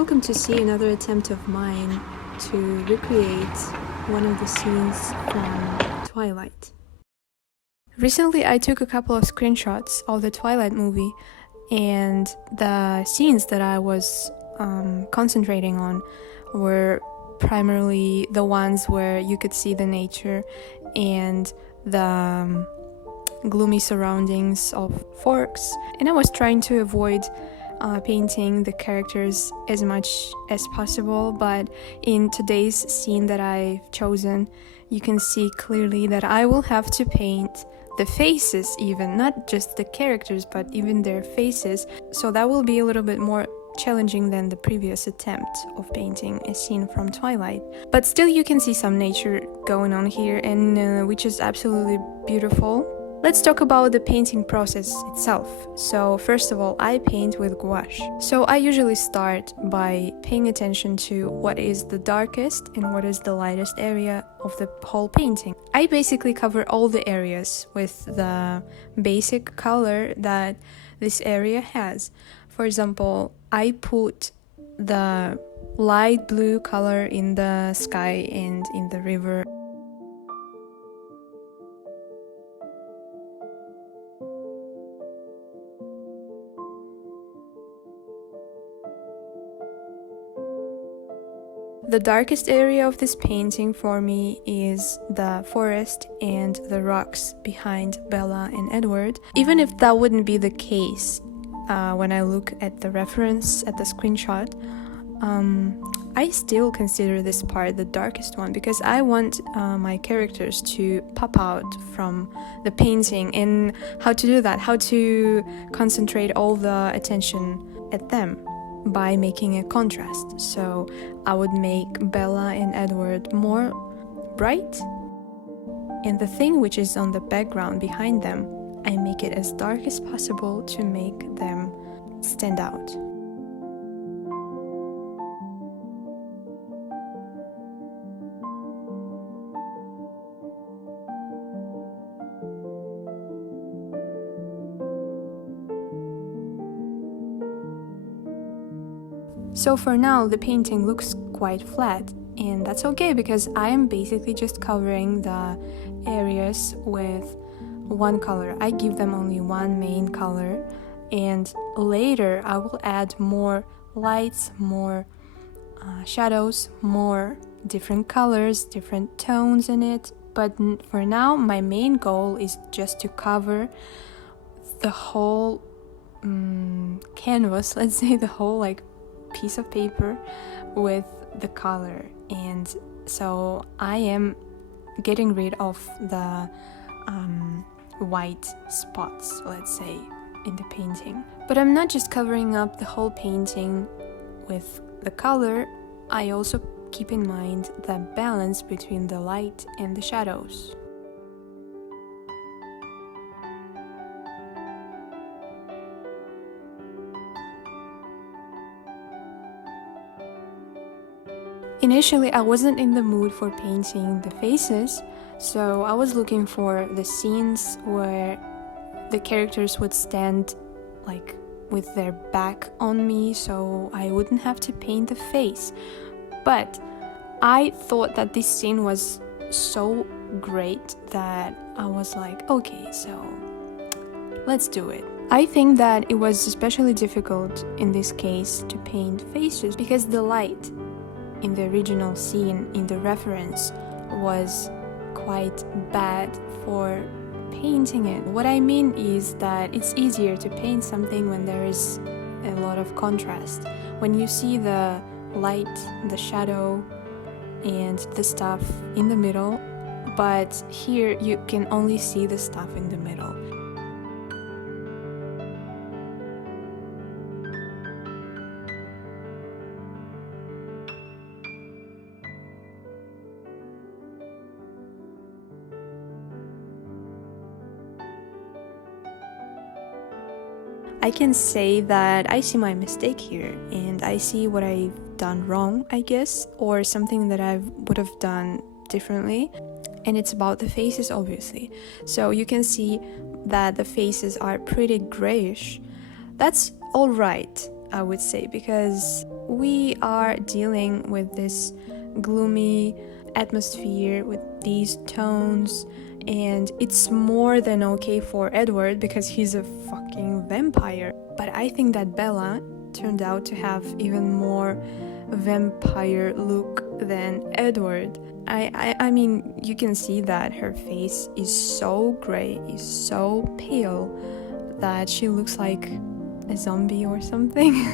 Welcome to see another attempt of mine to recreate one of the scenes from Twilight. Recently I took a couple of screenshots of the Twilight movie, and the scenes that I was concentrating on were primarily the ones where you could see the nature and the gloomy surroundings of Forks, and I was trying to avoid painting the characters as much as possible, but in today's scene that I've chosen, you can see clearly that I will have to paint the faces, even not just the characters but even their faces, so that will be a little bit more challenging than the previous attempt of painting a scene from Twilight. But still you can see some nature going on here, and which is absolutely beautiful. Let's talk about the painting process itself. So first of all, I paint with gouache. So I usually start by paying attention to what is the darkest and what is the lightest area of the whole painting. I basically cover all the areas with the basic color that this area has. For example, I put the light blue color in the sky and in the river. The darkest area of this painting for me is the forest and the rocks behind Bella and Edward. Even if that wouldn't be the case when I look at the reference, at the screenshot, I still consider this part the darkest one because I want my characters to pop out from the painting. And how to do that, how to concentrate all the attention at them, by making a contrast. So I would make Bella and Edward more bright, and the thing which is on the background behind them, I make it as dark as possible to make them stand out. So for now, the painting looks quite flat, and that's okay because I am basically just covering the areas with one color. I give them only one main color, and later I will add more lights, more shadows, more different colors, different tones in it. But for now, my main goal is just to cover the whole canvas, let's say the whole piece of paper with the color. And so I am getting rid of the white spots, let's say, in the painting. But I'm not just covering up the whole painting with the color, I also keep in mind the balance between the light and the shadows. Initially, I wasn't in the mood for painting the faces, so I was looking for the scenes where the characters would stand with their back on me, so I wouldn't have to paint the face. But I thought that this scene was so great that I was like, okay, so let's do it. I think that it was especially difficult in this case to paint faces because the light in the original scene, in the reference, was quite bad for painting it. What I mean is that it's easier to paint something when there is a lot of contrast. When you see the light, the shadow, and the stuff in the middle, but here you can only see the stuff in the middle. I can say that I see my mistake here, and I see what I've done wrong, I guess, or something that I would have done differently. And it's about the faces, obviously. So you can see that the faces are pretty grayish. That's alright, I would say, because we are dealing with this gloomy atmosphere with these tones, and it's more than okay for Edward because he's a fucking vampire. But I think that Bella turned out to have even more vampire look than Edward. I mean, you can see that her face is so gray, is so pale, that she looks like a zombie or something.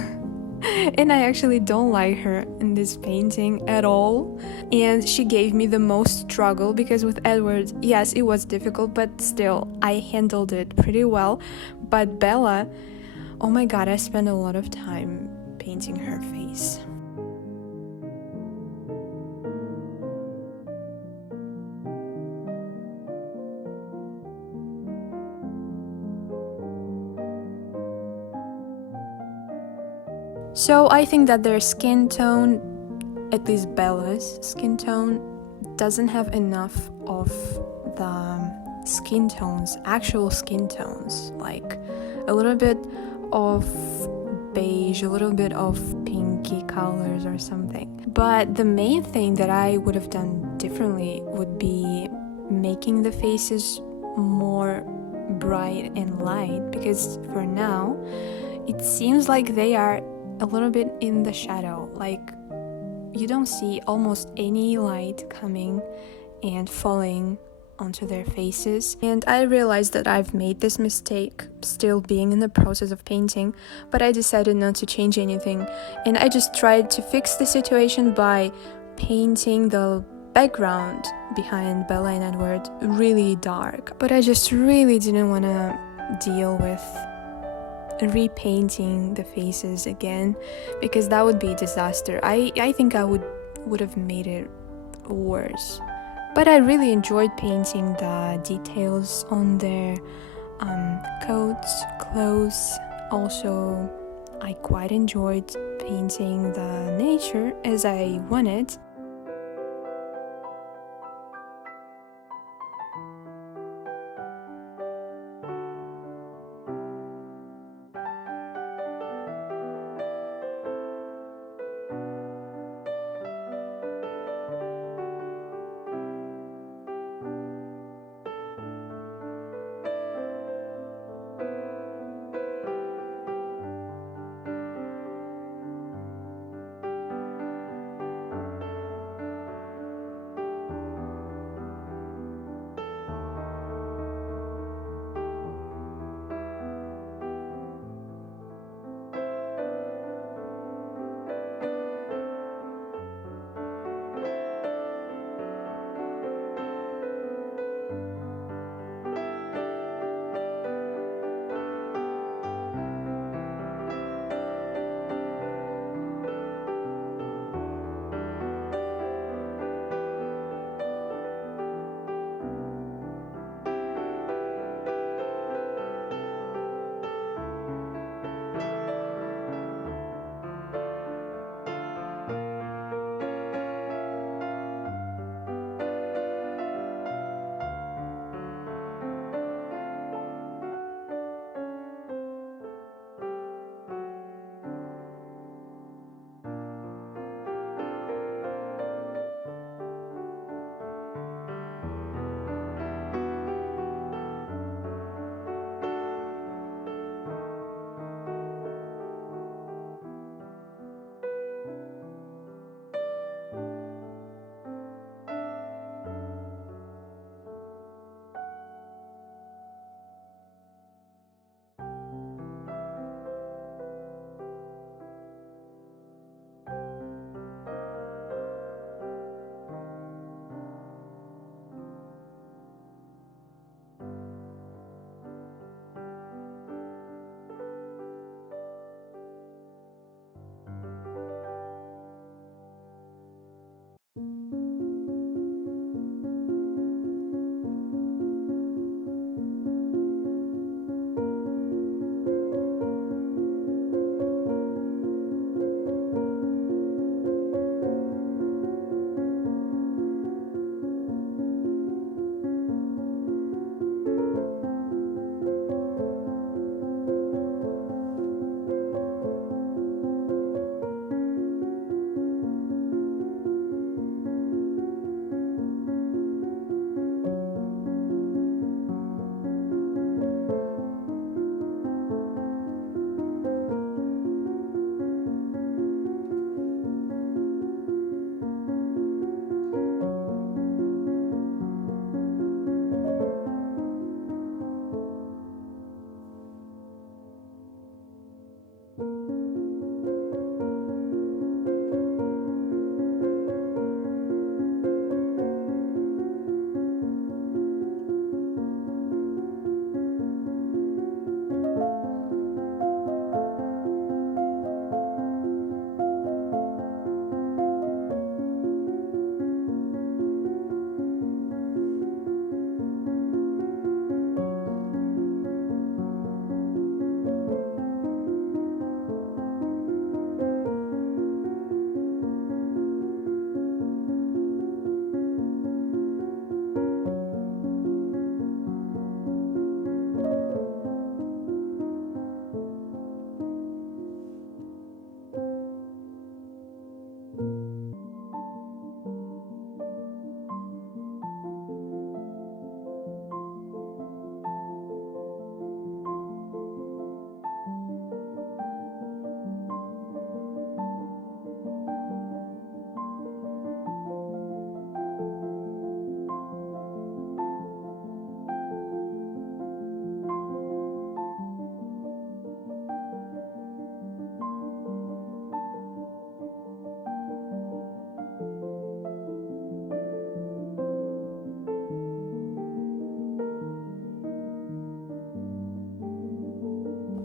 And I actually don't like her in this painting at all. And she gave me the most struggle because with Edward, yes, it was difficult, but still, I handled it pretty well. But Bella, oh my god, I spent a lot of time painting her face. So I think that their skin tone, at least Bella's skin tone, doesn't have enough of the skin tones, actual skin tones, like a little bit of beige, a little bit of pinky colors or something. But the main thing that I would have done differently would be making the faces more bright and light, because for now it seems like they are a little bit in the shadow, like you don't see almost any light coming and falling onto their faces. And I realized that I've made this mistake still being in the process of painting, but I decided not to change anything, and I just tried to fix the situation by painting the background behind Bella and Edward really dark. But I just really didn't want to deal with repainting the faces again, because that would be a disaster. I think I would have made it worse. But I really enjoyed painting the details on their coats, clothes. Also, I quite enjoyed painting the nature as I wanted.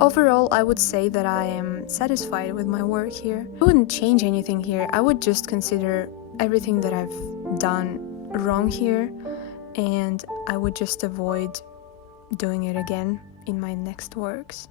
Overall, I would say that I am satisfied with my work here. I wouldn't change anything here. I would just consider everything that I've done wrong here, and I would just avoid doing it again in my next works.